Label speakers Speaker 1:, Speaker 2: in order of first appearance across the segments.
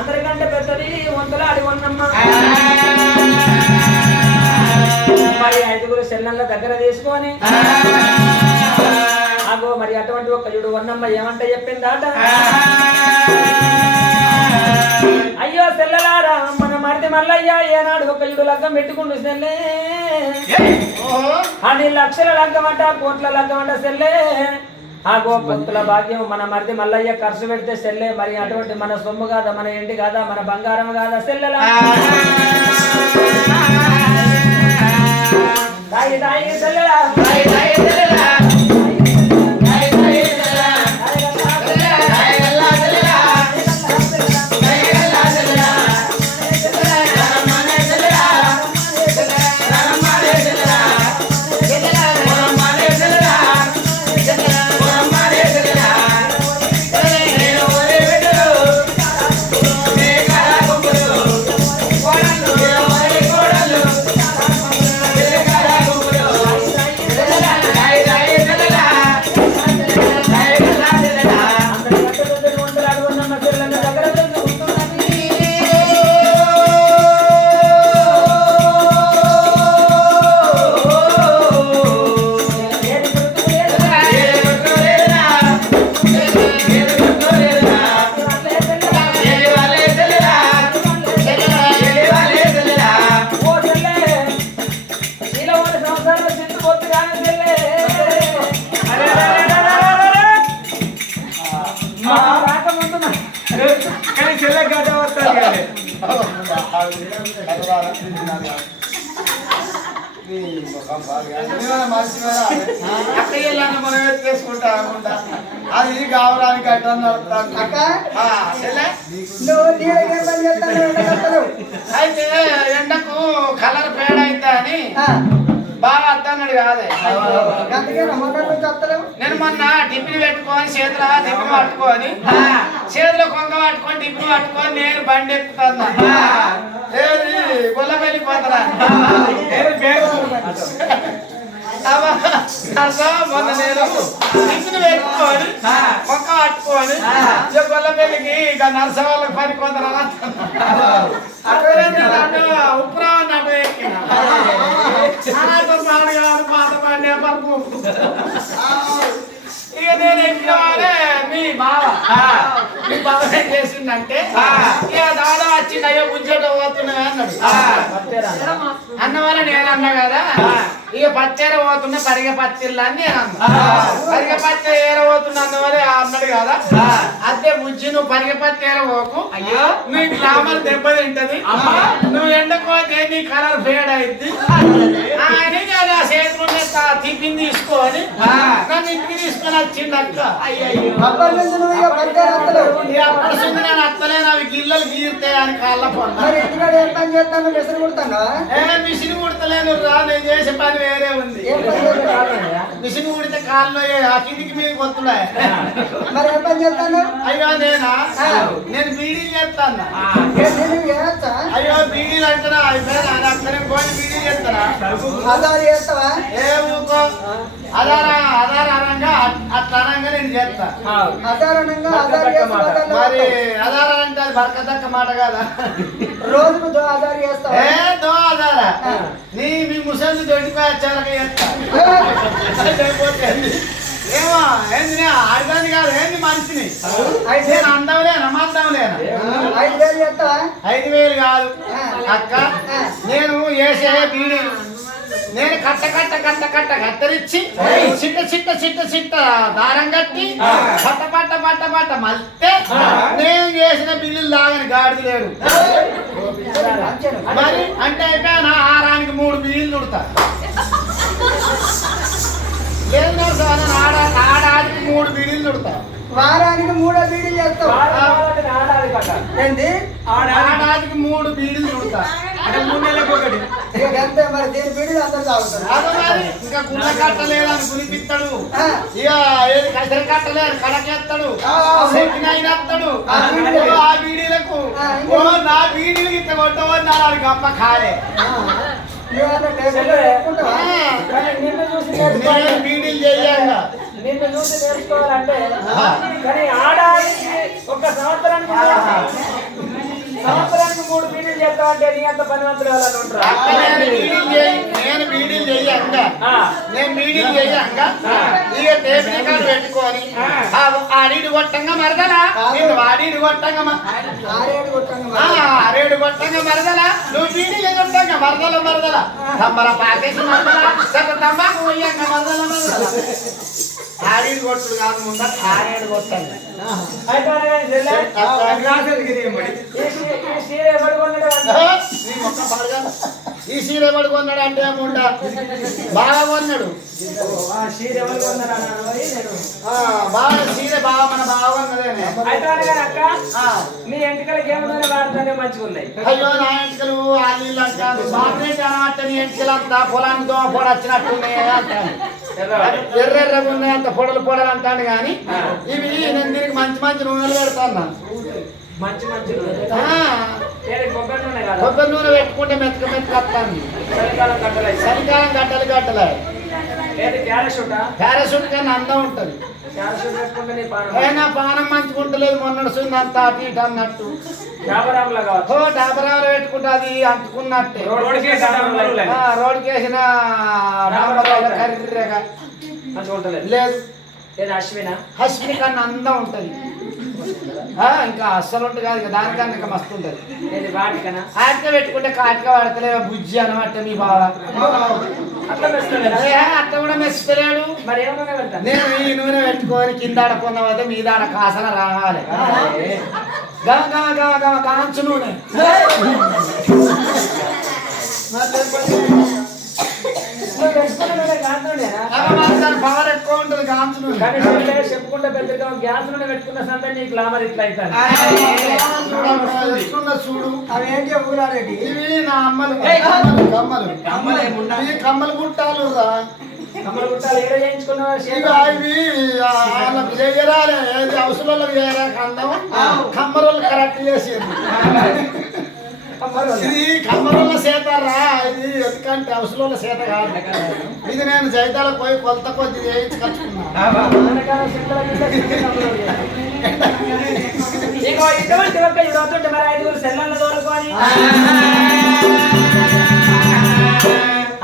Speaker 1: అందరికంటే పెద్దది వంతుల అడి ఉన్నమ్మ మరి ఐదుగురు సెల్లెళ్ళ దగ్గర తీసుకొని ఆగో మరి అటువంటి ఒక యుడు వన్నమ్మ ఏమంటే చెప్పిందాట అయ్యో సెల్లలారా మన మరిది మల్లయ్య ఏనాడు ఒక యుడు లగ్గం పెట్టుకుంటూ సెల్లే అది లక్షల లగ్గమంట కోట్ల లగ్గమంట సెల్లే ఆగో పంతుల భాగ్యం మన మరిది మల్లయ్య ఖర్చు పెడితే సెల్లే మరి అటువంటి మన సొమ్ము కాదా మన ఇంటి కాదా మన బంగారం కాదా సెల్లెలా దాయి దాయి సెల్లెలా అందరికంటే
Speaker 2: అది కావడానికి అట్లా అయితే ఎండకు కలర్ పేడ అయితే అని బాగా అద్దన్నాడు కాదే. నేను మొన్న టిఫిన్ పెట్టుకొని చేతిలో టిఫిన్ పట్టుకొని చేతిలో కొంగ పట్టుకొని టిఫిన్ పట్టుకొని నేను బండి ఎక్కుతున్నా. గొల్ల వెళ్ళిపోతారా మొన్న నేను టిఫిన్ పెట్టుకొని మొక్క పట్టుకొని ఇక గొల్ల పెళ్ళికి ఇక నర్స వాళ్ళకి పని కొందరు అక్కడ నన్ను ఉప్పురావు నన్ను ఎక్కిన పాత పాడే పరుపు ఇక నేను ఎక్కిన వారే మీ బావ మీ బావ ఏం చేసిందంటే ఇక దాదా వచ్చింది అయ్యో గుంజట పోతున్నా అన్నాడు?
Speaker 1: అన్న
Speaker 2: వల్ల నేను అన్నా కదా ఇక పచ్చేర పోతున్నా పరిగె పచ్చిల్లా అని నేను అన్నా. పరిగె పచ్చి ఏర పోతున్నా అన్న వల్ల అన్నాడు కదా. అదే బుజ్జి నువ్వు పరిగె పచ్చి ఏర పోకు.
Speaker 1: అయ్యో.
Speaker 2: నీ గ్లామర్ దెబ్బ తింటది. నువ్వు ఎండకోతే నీ కలర్ ఫేడ్ అయింది అని నేను ఆ చేతులు టిఫిన్ తీసుకొని. నన్ను ఇంటికి తీసుకొని వచ్చిండు అక్క.
Speaker 3: అప్పటి నుంచి నువ్వు ఇక పనిచేయరు వస్తలేవు
Speaker 2: ఇక అప్పటి నుంచి నేను అత్తలేను అవి గిల్లలు గీరుతాయి అని కాళ్ళ పొన్న
Speaker 3: మరి ఇంటికాడ ఏం పని చేస్తాను విసురు కుడతాను
Speaker 2: ఏ మిషన్ కుడతలేను రా నేను చేసే పని వేరే ఉంది? మిషన్ కుడితే కాళ్ళు ఆ కిందికి మీద కొత్తులే
Speaker 3: మరి ఏం పని చేస్తాను
Speaker 2: అయ్యో నేనా? నేను బీడీలు చేస్తాను
Speaker 3: నేను చేయొచ్చా
Speaker 2: అయ్యో బీడీలు అంటారా అయిపోయినా అది అక్కడే పోయి బీడీలు చేస్తారా
Speaker 3: ఆధార్ చేస్తావా?
Speaker 2: ఏ ఊకో ఆధార ఆధారంగా అట్లా అనగా నేను చేస్తా.
Speaker 1: ఆ,
Speaker 3: ఆధారణంగా ఆధార్
Speaker 2: మరి ఆధార అంటే అది బరకదక్క మాట కదా?
Speaker 3: రోజుకు దో ఆధార్ చేస్తావా?
Speaker 2: ఏ దో ఆధార? నీ మీ ముసలి దొడ్డిపోయి వచ్చారక చేస్తా? ఏమో ఏంది నే ఆడదాన్ని కాదు ఏంది మనిషిని?
Speaker 3: అయితే
Speaker 2: నేను అందవలేనా?
Speaker 3: ఐదు వేలు
Speaker 2: కాదు. అక్క నేను వేసే బీడీ నేను కట్ట కట్ట కట్ట కట్ట కత్తరిచ్చి చిట్ట చిట్ట చిట్ట చిట్ట దారం కట్టి పట్ట పట్ట పట్ట పట్ట మల్తే నేను చేసిన బిల్లులు లాగని గాడిది లేడు. మరి అంటే అయిపోయినా ఆరానికి మూడు బిల్లులు ఉడతా. లేదు నా సార్ ఆడ ఆడానికి మూడు బిల్లులు ఉడతా.
Speaker 3: వారానికి మూడో బీడీలు చేస్తావు. ఏంటి
Speaker 2: ఆడానికి మూడు బిల్లులు ఉడతా
Speaker 4: అంటే మూడు నెలలకు ఒకటి.
Speaker 3: ఇక అంతే మరి దేని బీడీలు అందరు తాగుతారు.
Speaker 2: అదో మరి ఇంకా గుండె కట్టలేదని గునిపిస్తాడు
Speaker 3: ఆ.
Speaker 2: ఇక ఏది కసరి కట్టలేదు కడకేస్తాడు
Speaker 3: బీడీలు.
Speaker 2: బీడీలకు. నా బీడీలు గమ్మ కాలే. బీడీలు చెయ్యంగా
Speaker 1: నిన్ను చూసి నేర్చుకోవాలంటే కానీ ఆడానికి ఒక సంవత్సరానికి సంవత్సరానికి మూడు పీరియడ్ చేస్తామంటే నీ అంత పనివంతులు ఎవరైనా ఉంటారా?
Speaker 2: నేను బీడీలు చేయి- నేను బీడీలు. నేను బీడీలు చెయ్యంగా ఇక టేబుల్ రికార్డు పెట్టుకొని ఆడిడు కొట్టంగా మరదలా? నిన్ను వాడిడు కొట్టంగా
Speaker 3: ఆరేడు
Speaker 2: కొట్టంగా మరదలా. నువ్వు బీడీలు కొట్టంగా మరదల మరదల? తమ్మల పాకేసి మరదల? తమ్మాకు పోయంగా మరదల మరదల? ఆరేడు కొట్టుడు కాదు
Speaker 4: రాసేది గిరి మరి?
Speaker 1: ఈ సీర ఎవడు కొన్నాడు అంటే,
Speaker 2: ఆ, నీ మొక్క పడగా ఈ సీర పడుకున్నాడు అంటే ముండ బాగా కొన్నాడు. బాగా సీర బాగా మన బాగా కొన్నదేనే
Speaker 1: నీ. ఎంటికలకి ఏమన్నా వాడుతుంటే మంచిగా ఉన్నాయి.
Speaker 2: అయ్యో నా ఎంటికలు ఆలీలు అంటాను. బాగానే అంటే నీ ఎంటికలు అంతా పొలానికి దోమ పొడ వచ్చినట్టున్నాయి అంటాను. ఎర్ర ఎర్రగా ఉన్నాయి అంత పొడలు పొడలు అంటాను కానీ ఇవి నేను దీనికి మంచి మంచి నూనెలు పెడతాను
Speaker 1: మంచి మంచి కొబ్బరి నూనె
Speaker 2: పెట్టుకుంటే మెత్తక మెత్తక వస్తాను
Speaker 1: చలికాలం
Speaker 2: గడ్డలు గడ్డలే
Speaker 1: పారాషూటా
Speaker 2: పారాషూట్ కన్నా అందం ఉంటుంది. అయినా పానం మంచిగా ఉంటలేదు మొన్నడు సుంది అంత అటు ఇటు అన్నట్టు. ఓ డాబరాలు పెట్టుకుంటే అది అంటుకున్నట్టే.
Speaker 1: రోడ్డు కేసు డాబరాలు
Speaker 2: ఆ, రోడ్డుకి వేసిన డాబరాలు కర్రెగా.
Speaker 1: మంచిగా ఉంటలేదు.
Speaker 2: లేదు.
Speaker 1: అశ్విన?
Speaker 2: హస్మి కన్నా అందం ఉంటది. ఇంకా అస్సలు ఉంటుంది కాదు ఇంకా దానికన్నా ఇంకా మస్తు ఉంటది. ఆటిక పెట్టుకుంటే కాటిక పడతలే బుజ్జి అనమాట మీ బావ. అట్ట కూడా
Speaker 1: పెడతాను
Speaker 2: నేను ఈ నూనె పెట్టుకొని కింద ఆడకున్నామైతే మీద ఆడ కాసన రావాలి. గా గా గా గా కాంచు నూనె. పవర్ ఎక్కువ ఉంటుంది
Speaker 1: చెప్పుకుంటే గ్యాస్ నూనె పెట్టుకున్న సంత నీ గ్లామర్ ఇట్లా అవుతాను
Speaker 2: చూడు
Speaker 3: అవేంటి ఏంటి
Speaker 2: ఇవి నా అమ్మలు కమ్మలు కమ్మలు
Speaker 4: కమ్మలు
Speaker 2: గుట్టాలు రా
Speaker 1: కమ్మలు గుట్టాలు చేయించుకున్నావా
Speaker 2: ఇవి వాళ్ళకి చేయరాలే చేయరా కందం కమ్మరోళ్ళు కరెక్ట్ చేసేది. ఇది కమ్మరోళ్ళ సేతారా ఇది ఎందుకంటే అవసరాల సేత కాదు. ఇది నేను జైతాలకు పోయి కొలత కొద్ది చేయించుకొచ్చుకున్నా
Speaker 1: ఇంకో మరి ఐదుగురు సెల్లన్న తోలుకొని.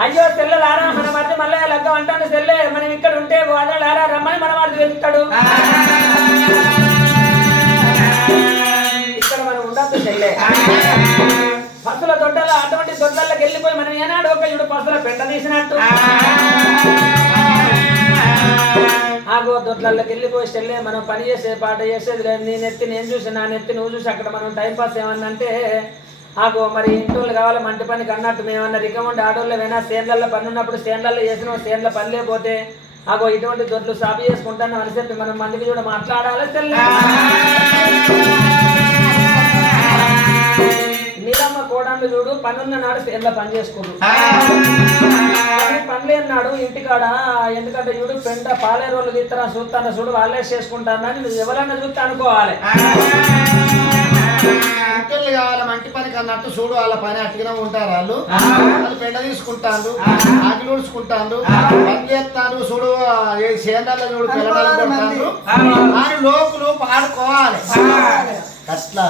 Speaker 1: అయ్యో సెల్లలారా మన మధ్య మళ్ళీ లగ్గం అంటాను సెల్లే మనం ఇక్కడ ఉంటే వాదలారా రమ్మని మన వెళ్తాడు దొడ్డల అటువంటి దొడ్డలకు వెళ్ళిపోయి మనం ఏనాడు ఒక ఇడు పసుల పెంట తీసినట్టు. ఆగో దొడ్లకి వెళ్ళిపోయి చెల్లే మనం పని చేసే పాట చేసేది లేదు. నీ నెత్తి నేను చూసి నా నెత్తి నువ్వు చూసి అక్కడ మనం టైం పాస్ ఏమన్నంటే ఆగో మరి ఇంటోళ్ళు కావాలి మంటి పనికి అన్నట్టు మేమన్నా రికమండి ఆడోళ్ళు వేనా సేన్లలో పని ఉన్నప్పుడు సేన్లలో చేసిన సేన్ల పని లేకపోతే ఆగో ఇటువంటి దొడ్లు సాపి చేసుకుంటాను అని చెప్పి మనం మందికి కూడా మాట్లాడాలి తెల్ల నీలమ్మ కోడళ్ళు చూడు పనున్న నాడు సేన్ల పని చేసుకుంటు కానీ పనిలేని నాడు ఇంటికాడ ఎందుకంటే చూడు పెంట పాలే రోజులు తీస్తారా చూస్తాను చూడు వాళ్ళే చేసుకుంటారని నువ్వు ఎవరన్నా చూస్తా అనుకోవాలి.
Speaker 2: ఇంటిల్లు కావాలి మంటి పనికి అన్నట్టు చూడు వాళ్ళ పని అట్టుగానే ఉంటారు వాళ్ళు. వాళ్ళు పెండ తీసుకుంటారు ఆకిలు ఊడ్చుకుంటారు పని చేస్తారు చూడు ఏ సేందాల్లో చూడు పిల్లలు లోకులు పాడుకోవాలి. అట్లా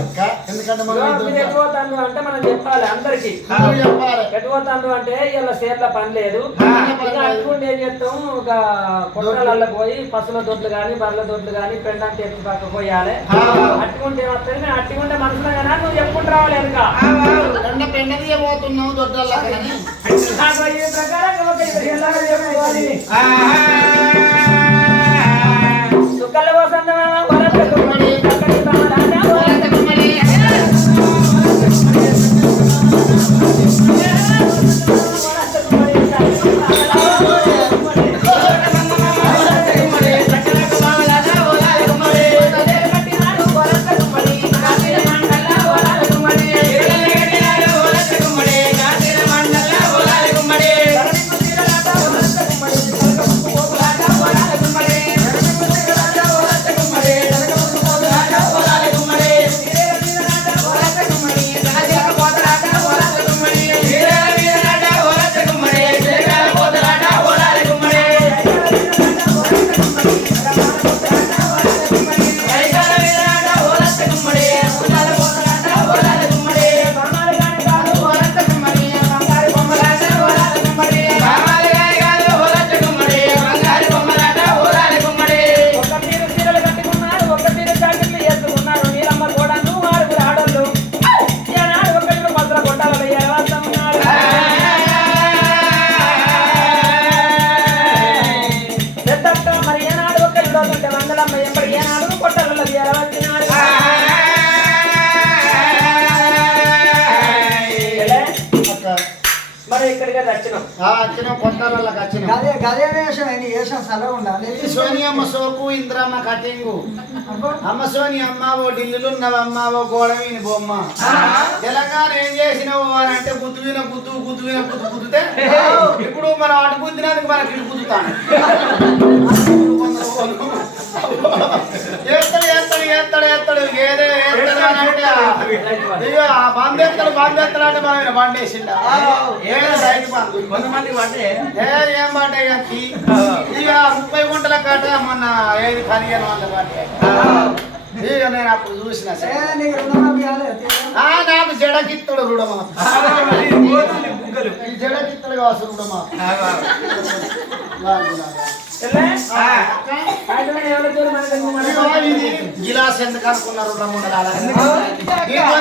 Speaker 2: అక్క ఎందుకంటే మనం
Speaker 1: ఎటుపోతాను అంటే మనం చెప్పాలి అందరికి.
Speaker 2: అందరూ చెప్పాలి.
Speaker 1: ఎటుపోతాను అంటే ఇలా సేర్ల పని లేదు. అనుకుంటే ఏం చేస్తాం? ఒక కొట్టలలో పోయి పసుల దొడ్లు కానీ బర్రెల దొడ్లు కానీ పెండంతా ఎత్తి పక్క పోయాలి. అట్టుకుంటే ఏమవుతుంది నేను అట్టుకుంటే మనసులో కదా నువ్వు చెప్పుకుంటూ రావాలి వెనుక.
Speaker 2: పెండ పెండ తీయబోతున్నావు దొడ్డల్లా కానీ
Speaker 1: నాకు ఈ ప్రకారంగా ఒక చెప్పుకోవాలి. వసంతమా వచ్చినాం
Speaker 2: ఆ, వచ్చిన కొట్టాలకు వచ్చిన
Speaker 3: గదే గదే వేషం ఏంటి వేషం సలహా ఉండాలి.
Speaker 2: ఇది సోనియమ్మ సోపు ఇంద్రమ్మ కటింగు. అమ్మ సోని అమ్మ ఓ ఢిల్లీలో ఉన్నవమ్మ ఓ గోడ మీద బొమ్మ తెలంగాణ ఏం చేసినావు అని అంటే గుద్దు విన గుద్దు గుద్దు విన గుద్దు గుద్దుతే ఇప్పుడు మనం అటు గుద్దినందుకు మనకి ఇటు గుద్దుతాను. ఏదే ఇక బంద్ ఎత్తాడు బంద్ ఎత్తాడు అంటే మనం బంద్ వేసిండ బంద్
Speaker 4: పట్టే
Speaker 2: ఏ కానీ ఇక ముప్పై గుంటల కట్ట మొన్న ఏది పదిహేను వందల పడ్డాయి. ఇక నేను అప్పుడు చూసిన
Speaker 3: ఏ,
Speaker 2: సార్.
Speaker 3: నీకు
Speaker 2: జడకిత్తుడు రుడమా ఈ జడకిత్తుడు కావచ్చు రుడమా గిలాస్ ఎందుకు అనుకున్నారు